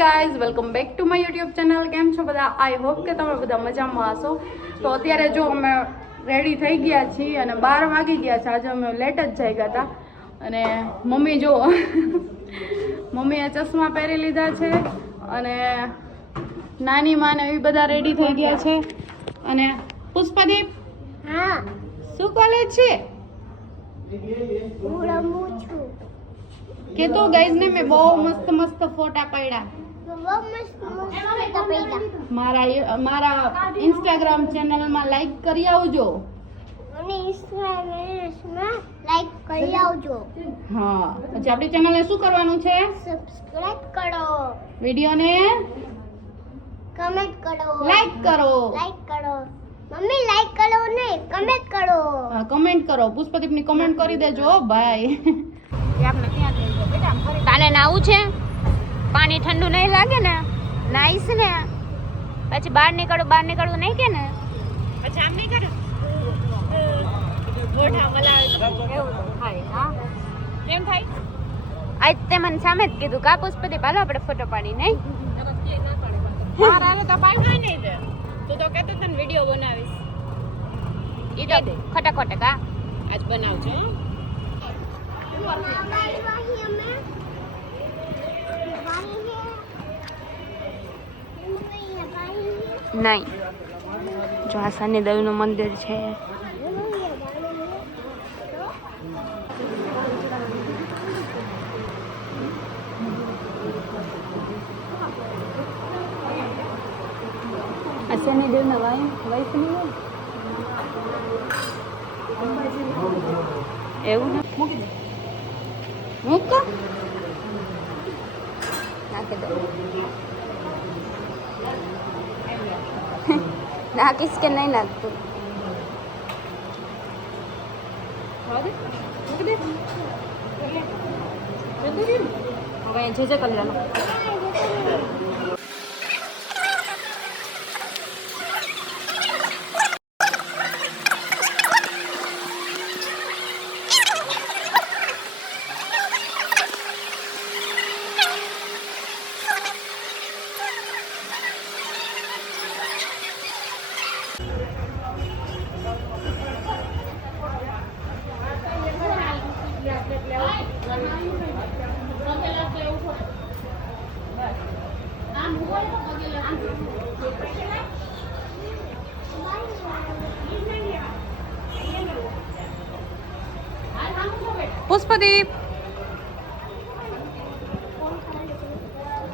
Guys, welcome back to my YouTube channel. કેમ છો બધા? આઈ હોપ કે તમે બધા મજામાં હશો. તો અત્યારે જો અમે રેડી થઈ ગયા છીએ અને 12 વાગી ગયા છે. આજે અમે લેટ જ જાગ્યા હતા. અને મમ્મી જો મમ્મીએ ચશ્મા પહેરી લીધા છે અને નાની માને એવી બધા રેડી થઈ ગયા છે. અને પુષ્પદીપ, હા, શું કોલેજ છે? હું રમું છું. કે તો ગાઈઝ ને મેં બહુ મસ્ત મસ્ત ફોટા પાડ્યા. બહુ મસ્ત પૈડા. મારા ઇન્સ્ટાગ્રામ ચેનલમાં લાઈક કરી આવજો. અને ઇન્સ્ટાગ્રામમાં લાઈક કરી આવજો. હા, પછી આપણી ચેનલને શું કરવાનું છે? સબસ્ક્રાઇબ કરો. વિડીયોને કમેન્ટ કરો. લાઈક કરો. લાઈક કરો. મમ્મી લાઈક કરો ને કમેન્ટ કરો. હા, કમેન્ટ કરો. પુષ્પદીપની કમેન્ટ કરી દેજો ભાઈ. તાને નાવું છે? પાણી ઠંડુ નહીં લાગે ને? નાઈશ ને પછી બહાર નીકળવું નહીં કે ને પછી આમ નહીં કરું ગોઠા મલાવ એવું તો થાય. હા, કેમ થાય? આજ તે મને સામે જ કીધું કા પુષ્પદીપ હાલો આપણે ફોટો પાડી નહીં મારા તો પાડવા નહીં દે. તું તો કહેતો તને વિડિયો બનાવીશ. ઈ તો ખોટા ખોટા કા આજ બનાવજો. નહીં, જો આ શનિદેવનું મંદિર છે. આ શનિદેવના વાઈફ ની હોય એવું ને મૂકી દે. મૂક નાખી દો. નાખીશ કે નહીં નાખતું? મૂકી દે. હવે જે જે કલરનો પુષ્પદીપ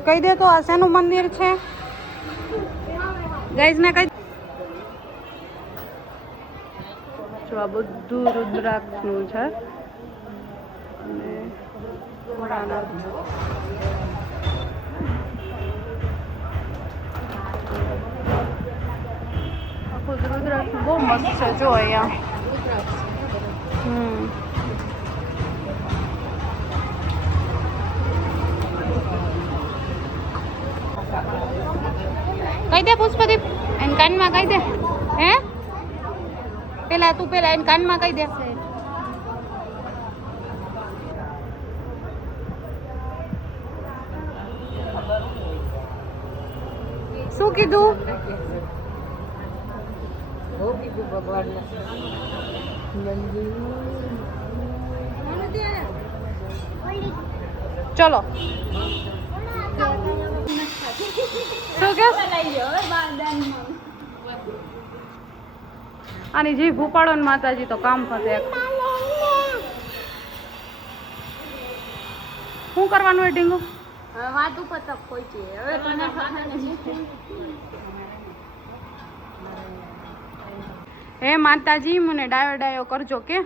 કહી દે તો આ શેનું મંદિર છે ગાઈઝ ને કહી. જો આ બધું રુદ્રાક્ષનું છે અને ભોળાનાથ. આખું રુદ્રાક્ષ બહુ મસ્ત છે જો અહીંયા. કહી દે પુષ્પદીપ એને કાનમાં કહી દે. હે પેલા એને કાનમાં કહી દે. શું કીધું? ચલો શું કે આની જીભ ઉપાડો ને માતાજી તો કામ ફસે. શું કરવાનું હોય ઢીંગુ? વાત ઉપર તક પહોંચી હવે હે માતાજી મને ડાયો કરજો કે.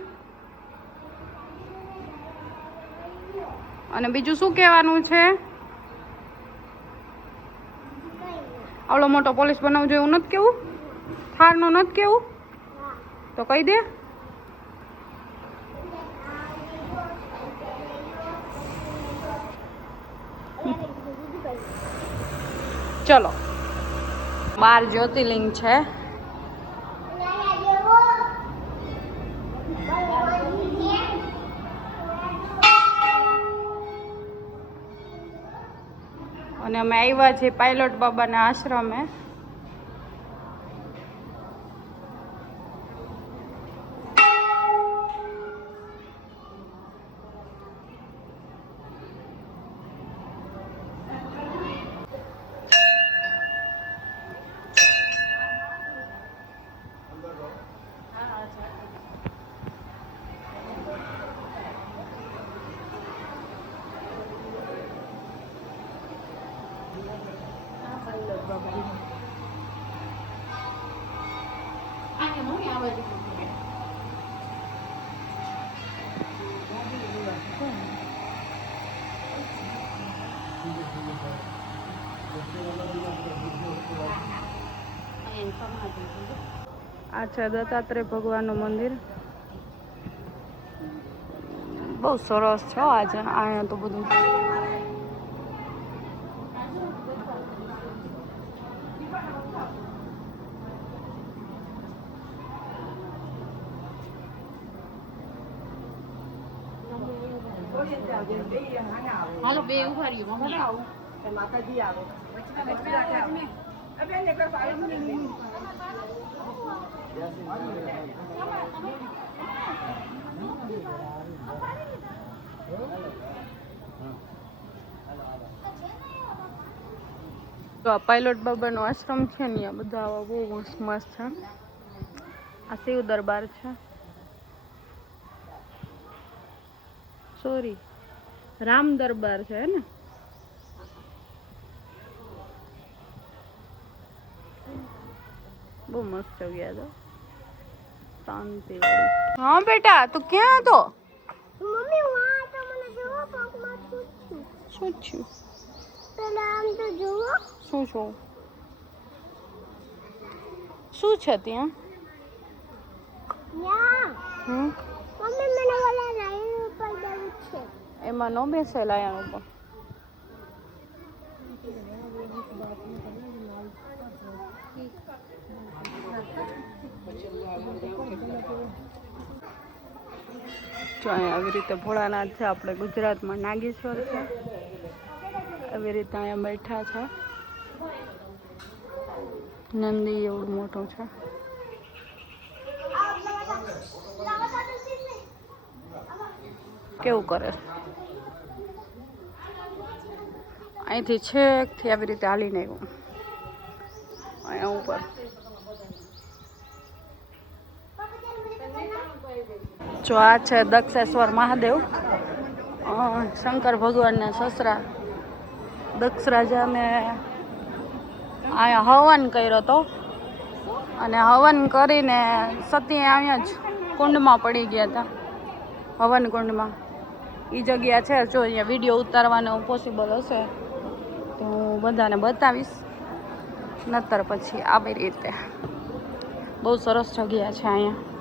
અને બીજું શું કહેવાનું છે? આવડો મોટો પોલીસ બનાવજો એવું નથી કેવું? થારનો નથી કેવું? તો કહી દે. ચલો, 12 જ્યોતિર્લિંગ છે. અને અમે આવ્યા છીએ પાયલોટ બાબાના આશ્રમે. આ છે દત્તાત્રેય ભગવાનનું મંદિર. બહુ સરસ છે આજે અહીંયા તો બધું. હાલો બે ઉભા રહ્યો માતાજી આવે તો આ પાયલોટ બાબાનો આશ્રમ છે ને આ બધા આવા બહુ મસ્ત છે. આ શિવ દરબાર છે. સોરી રામ દરબાર છે ને. બહુ મસ્ત જગ્યા છે, શાંતિ વાળી. હા બેટા તું ક્યાં હતો? મમ્મી વહાં તો મને જોવો પગમાં શું થયું? પેલા આમ તો જોવો શું શું શું છે ત્યાં? યા હમ મમ્મી મને ઓલા લાઈન ઉપર જવું છે. એમાં નો બેસેલા અહીંયા ઉપર. જો અહીંયા આવી રીતે ભોળાનાથ છે, આપણે ગુજરાતમાં નાગેશ્વર છે. આવી રીતે અહીંયા બેઠા છે. નંદી એવડું મોટું છે. કેવું કરે અહીંથી છેકથી આવી રીતે હાલીને આવ્યું અહીંયા ઉપર. જો આ છે દક્ષેશ્વર મહાદેવ, શંકર ભગવાનના સસરા દક્ષ રાજાને અહીંયા હવન કર્યો હતો અને હવન કરીને સતી અહીંયા જ કુંડમાં પડી ગયા હતા, હવન કુંડમાં. એ જગ્યા છે. જો અહીંયા વિડીયો ઉતારવાનો પોસિબલ હશે તો હું બધાને બતાવીશ, નતર પછી આવી રીતે. બહુ સરસ જગ્યા છે અહીંયા.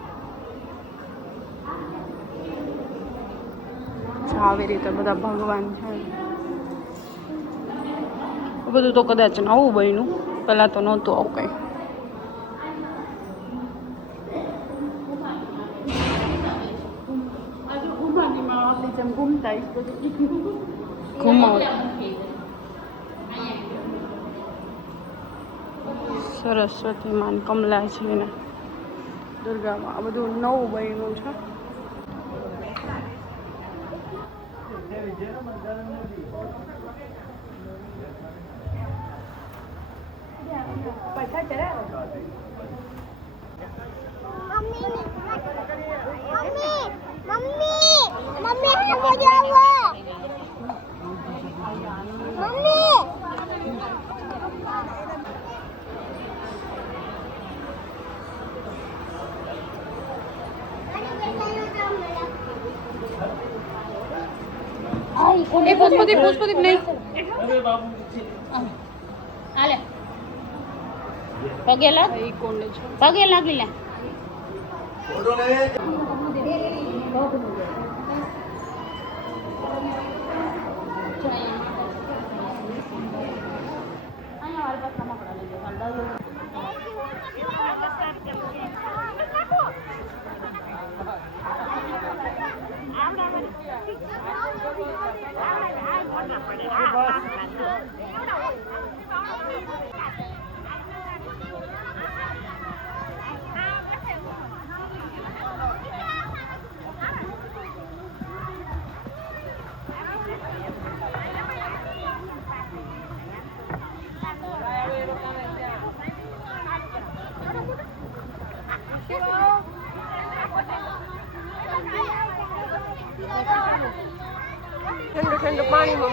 આવી રીતે બધા ભગવાન છે. બધું તો કદાચ નવું બન્યું, પહેલાં તો નહોતું આવું કંઈ. સરસ્વતી માન, કમલાજી ને દુર્ગામાં આ બધું નવું બન્યું છે. એ પુષ્પદીપ નહીં. હાલે પગે લાગ, એ કોણ છે? પગે લાગી લે.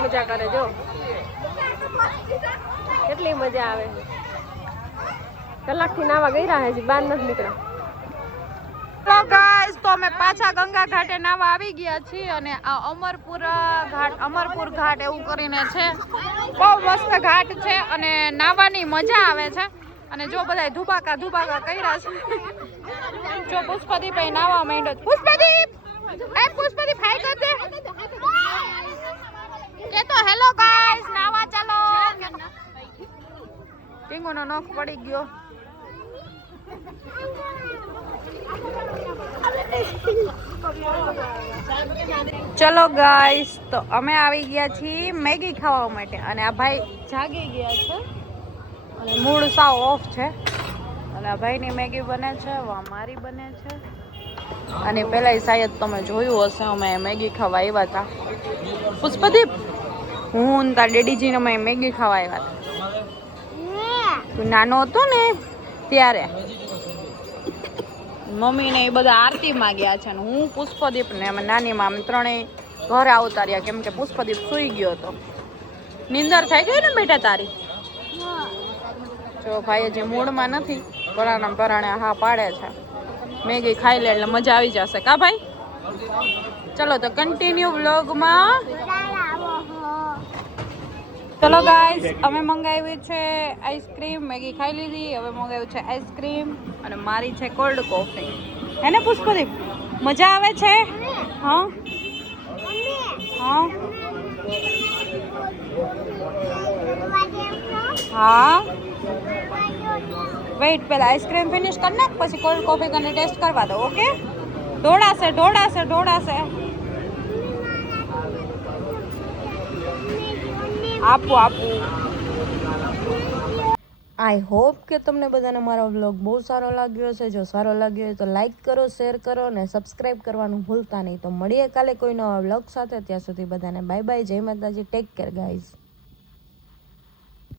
મજા કરે જો કેટલી મજા આવે કલાકથી નાવા ગઈ રહ્યા છે બહાર નથી નીકળ્યા તો ગાઈસ તો અમે પાછા ગંગા ઘાટે નાવા આવી ગયા છીએ અને આ અમરપુર ઘાટ એવું કરીને છે બહુ મસ્ત ઘાટ છે અને નાવાની મજા આવે છે અને જો બધા ધુબાકા કર્યા છે જો પુષ્પદીપ અહીં નાવા માંડ્યો પુષ્પદીપ હાય કર દે કે તો હેલો ગાઈસ નાવા ચાલો ટીંગોનો નખ પડી ગયો ચલો ગાઈસ તો અમે આવી ગયા છીએ મેગી ખાવા માટે અને આ ભાઈ જાગી ગયા છે અને મૂડ સાવ ઓફ છે અને આ ભાઈની મેગી બને છે મારી બને છે અને પહેલાં શાયદ તમે જોયું હશે અમે મેગી ખાવા આવ્યા હતા પુષ્પદીપ હું તાર ડેડીજીને અમે મેગી ખાવા આવ્યા હતા તું નાનો હતો ને ત્યારે મમ્મીને એ બધા આરતીમાં ગયા છે ને હું પુષ્પદીપ ને અમે નાનીમાં અમે ત્રણેય ઘરે આવતા રહ્યા કેમ કે પુષ્પદીપ સૂઈ ગયો હતો નીંદર થઈ ગઈ ને બેટા તારી જો ભાઈ હજી મૂડમાં નથી પરાણે હા પાડે છે મેગી ખાઈ લે એટલે મજા આવી જશે કા ભાઈ ચલો તો કન્ટિન્યુ વ્લોગમાં ચલો ગાઈસ અમે મંગાવી છે આઈસ્ક્રીમ મેગી ખાઈ લીધી હવે મંગાવ્યું છે આઈસ્ક્રીમ અને મારી છે કોલ્ડ કોફી હે ને પુષ્પદીપ મજા આવે છે હા હા હા વેઇટ પહેલા આઈસ્ક્રીમ ફિનિશ કરી નાખ પછી કોલ્ડ કોફી કરીને ટેસ્ટ કરવા દો ઓકે ઢોળાશે આપું આઈ હોપ કે તમને બધાને મારો વ્લોગ બહુ સારો લાગ્યો હશે જો સારો લાગ્યો હોય તો લાઈક કરો શેર કરો અને સબસ્ક્રાઈબ કરવાનું ભૂલતા નહીં તો મળીએ કાલે કોઈ નવા વ્લોગ સાથે ત્યાં સુધી બધાને બાય બાય જય માતાજી ટેક કેર ગાઈઝ